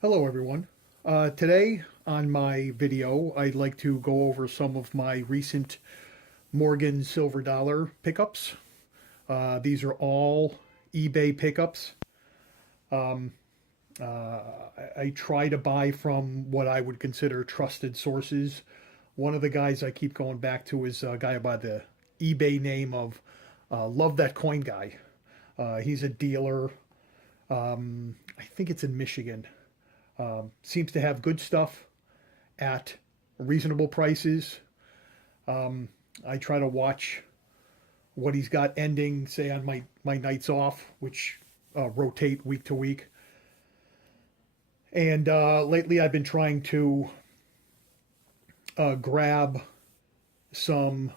Hello everyone. Today on my video, I'd like to go over some of my recent Morgan Silver Dollar pickups. These are all eBay pickups. I try to buy from what I would consider trusted sources. One of the guys I keep going back to is a guy by the eBay name of Love That Coin Guy. He's a dealer. I think it's in Michigan. Seems to have good stuff at reasonable prices. I try to watch what he's got ending, say on my nights off, which rotate week to week. And lately, I've been trying to grab some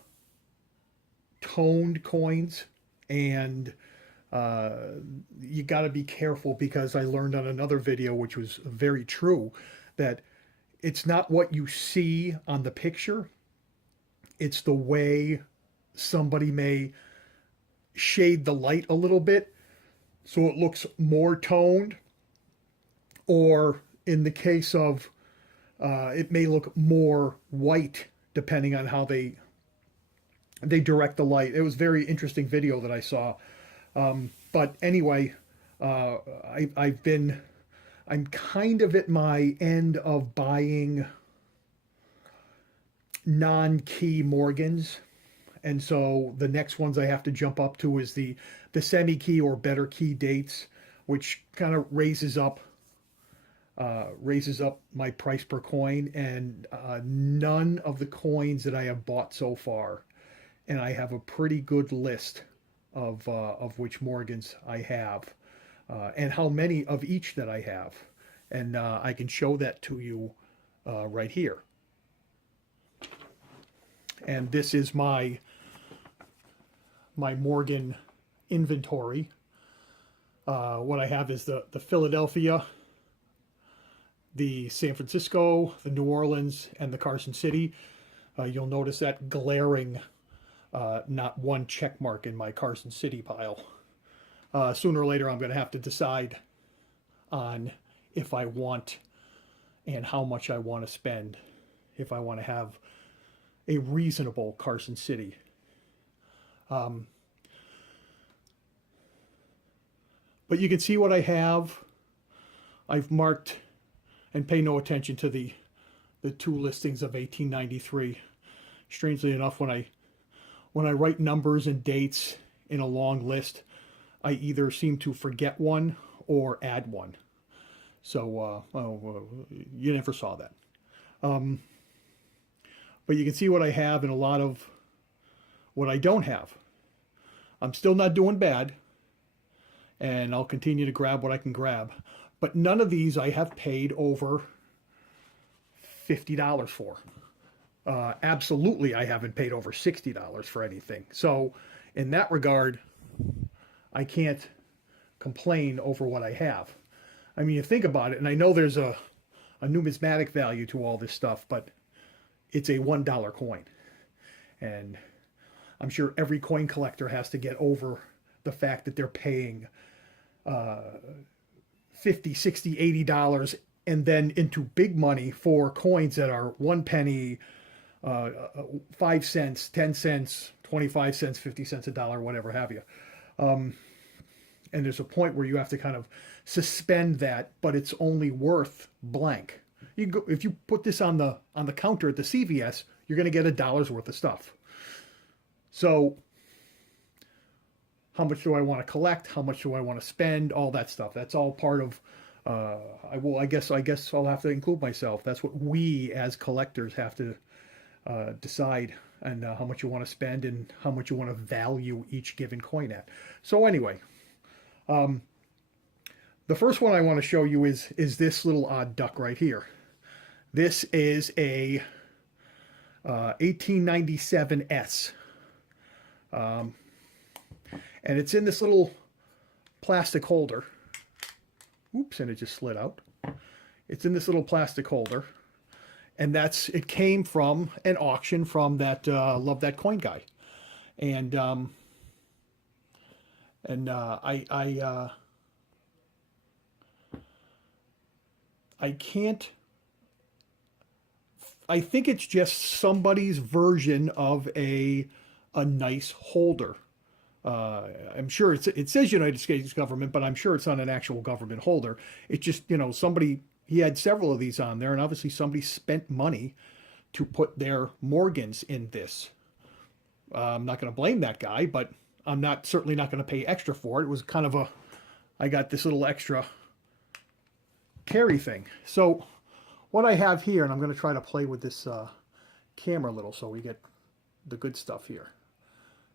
toned coins, and uh, you got to be careful because I learned on another video, which was very true, that it's not what you see on the picture, it's the way somebody may shade the light a little bit so it looks more toned, or in the case of it may look more white depending on how they direct the light. It was a very interesting video that I saw. But anyway, I've been I'm kind of at my end of buying non-key Morgans. And so the next ones I have to jump up to is the semi-key or better key dates, which kind of raises up my price per coin. And none of the coins that I have bought so far, and I have a pretty good list of which Morgans I have, and how many of each that I have, and I can show that to you right here. And this is my Morgan inventory. What I have is the Philadelphia, the San Francisco, the New Orleans, and the Carson City. You'll notice that glaring not one check mark in my Carson City pile. Sooner or later, I'm going to have to decide on if I want and how much I want to spend, if I want to have a reasonable Carson City. But you can see what I have. I've marked and pay no attention to the two listings of 1893. Strangely enough, when I write numbers and dates in a long list, I either seem to forget one or add one. So you never saw that. But you can see what I have and a lot of what I don't have. I'm still not doing bad, and I'll continue to grab what I can grab. But none of these I have paid over $50 for. Absolutely, I haven't paid over $60 for anything. So, in that regard, I can't complain over what I have. I mean, you think about it, and I know there's a numismatic value to all this stuff, but it's a $1 coin. And I'm sure every coin collector has to get over the fact that they're paying 50, 60, $80 and then into big money for coins that are 1 penny, 5 cents, 10 cents, 25 cents, 50 cents, a dollar, whatever have you. And there's a point where you have to kind of suspend that, but it's only worth blank. You go, if you put this on the counter at the CVS, you're going to get $1 worth of stuff. So how much do I want to collect? How much do I want to spend? All that stuff. That's all part of. I guess I'll have to include myself. That's what we as collectors have to decide, and how much you want to spend and how much you want to value each given coin at. So anyway, the first one I want to show you is this little odd duck right here. This is a 1897 S. And it's in this little plastic holder. Oops, and it just slid out. It's in this little plastic holder. And it came from an auction from that Love That Coin Guy. And I can't. I think it's just somebody's version of a nice holder. I'm sure it says United States government, but I'm sure it's not an actual government holder. It's just, somebody, he had several of these on there, and obviously somebody spent money to put their Morgans in this. I'm not going to blame that guy, but I'm not certainly not going to pay extra for it. It was kind of I got this little extra carry thing. So what I have here, and I'm going to try to play with this camera a little so we get the good stuff here,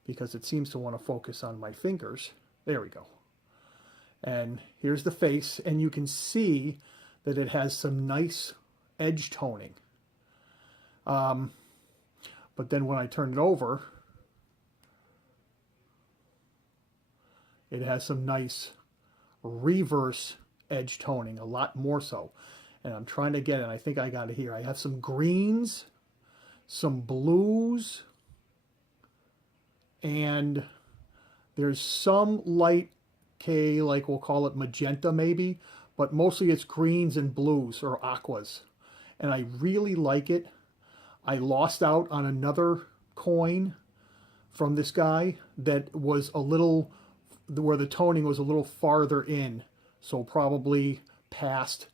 because it seems to want to focus on my fingers. There we go. And here's the face, and you can see that it has some nice edge toning. But then when I turn it over, it has some nice reverse edge toning, a lot more so. And I'm trying to get it. I think I got it here. I have some greens, some blues, and there's some light K, like we'll call it magenta maybe, but mostly it's greens and blues or aquas. And I really like it. I lost out on another coin from this guy that was a little, where the toning was a little farther in. So probably past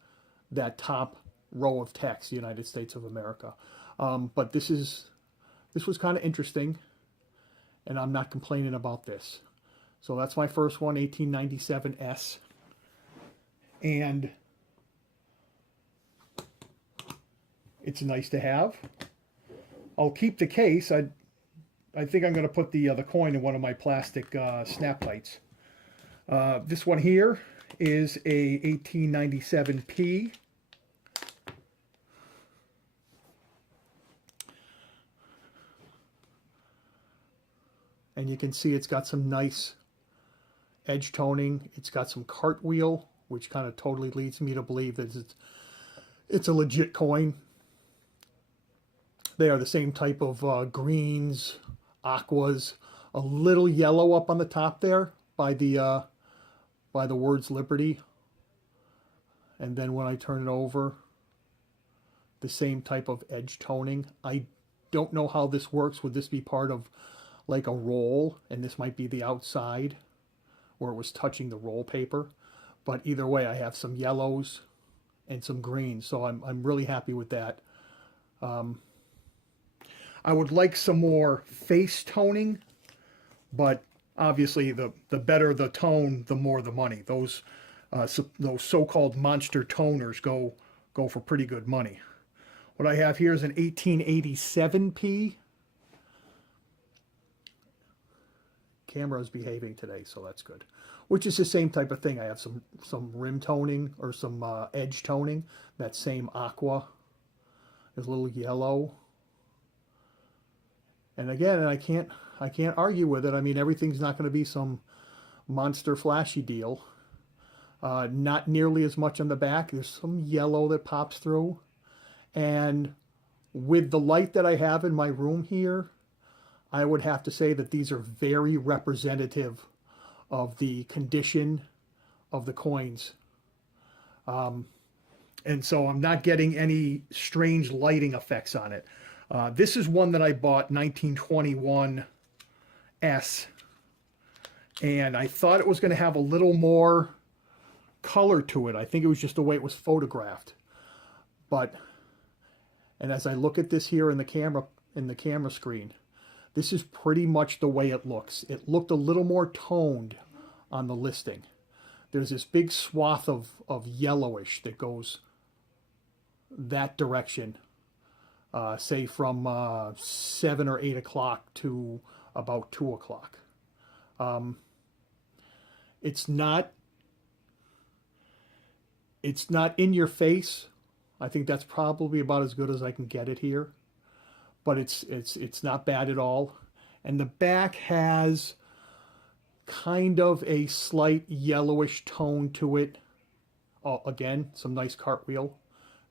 that top row of text, United States of America. But this was kind of interesting, and I'm not complaining about this. So that's my first one, 1897 S. And it's nice to have. I'll keep the case. I think I'm going to put the coin in one of my plastic snap bites. This one here is a 1897P. And you can see it's got some nice edge toning. It's got some cartwheel, which kind of totally leads me to believe that it's a legit coin. They are the same type of greens, aquas, a little yellow up on the top there by the words Liberty. And then when I turn it over, the same type of edge toning. I don't know how this works. Would this be part of like a roll, and this might be the outside where it was touching the roll paper? But either way, I have some yellows and some greens, so I'm really happy with that. I would like some more face toning, but obviously the better the tone, the more the money. Those so-called monster toners go for pretty good money. What I have here is an 1887P. Camera is behaving today, so that's good. Which is the same type of thing. I have some rim toning or some edge toning. That same aqua. There's a little yellow. And again, I can't argue with it. I mean, everything's not going to be some monster flashy deal. Not nearly as much on the back. There's some yellow that pops through. And with the light that I have in my room here, I would have to say that these are very representative of the condition of the coins. And so I'm not getting any strange lighting effects on it. This is one that I bought, 1921 S. And I thought it was going to have a little more color to it. I think it was just the way it was photographed. And as I look at this here in the camera screen, this is pretty much the way it looks. It looked a little more toned on the listing. There's this big swath of yellowish that goes that direction, say from 7 or 8 o'clock to about 2 o'clock. It's not in your face. I think that's probably about as good as I can get it here. But it's not bad at all. And the back has kind of a slight yellowish tone to it. Oh, again, some nice cartwheel.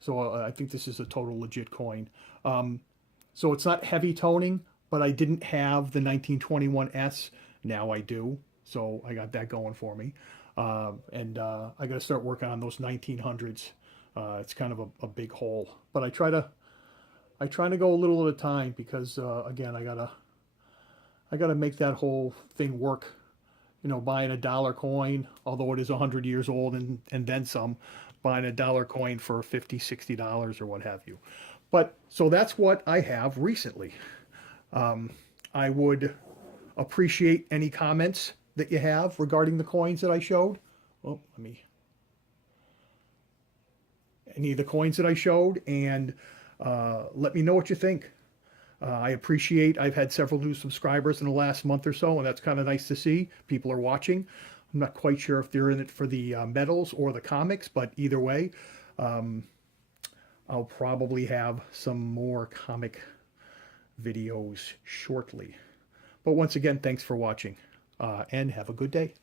So I think this is a total legit coin. So it's not heavy toning, but I didn't have the 1921S. Now I do. So I got that going for me. And I got to start working on those 1900s It's kind of a big hole, but I try to go a little at a time because again, I gotta make that whole thing work. You know, buying a dollar coin, although it is 100 years old and then some, buying a dollar coin for 50, $60 or what have you. But so that's what I have recently. I would appreciate any comments that you have regarding the coins that I showed. Well, let me, any of the coins that I showed, and let me know what you think. I appreciate, I've had several new subscribers in the last month or so, and that's kind of nice to see. People are watching. I'm not quite sure if they're in it for the medals or the comics, but either way, um, I'll probably have some more comic videos shortly. But once again, thanks for watching, and have a good day.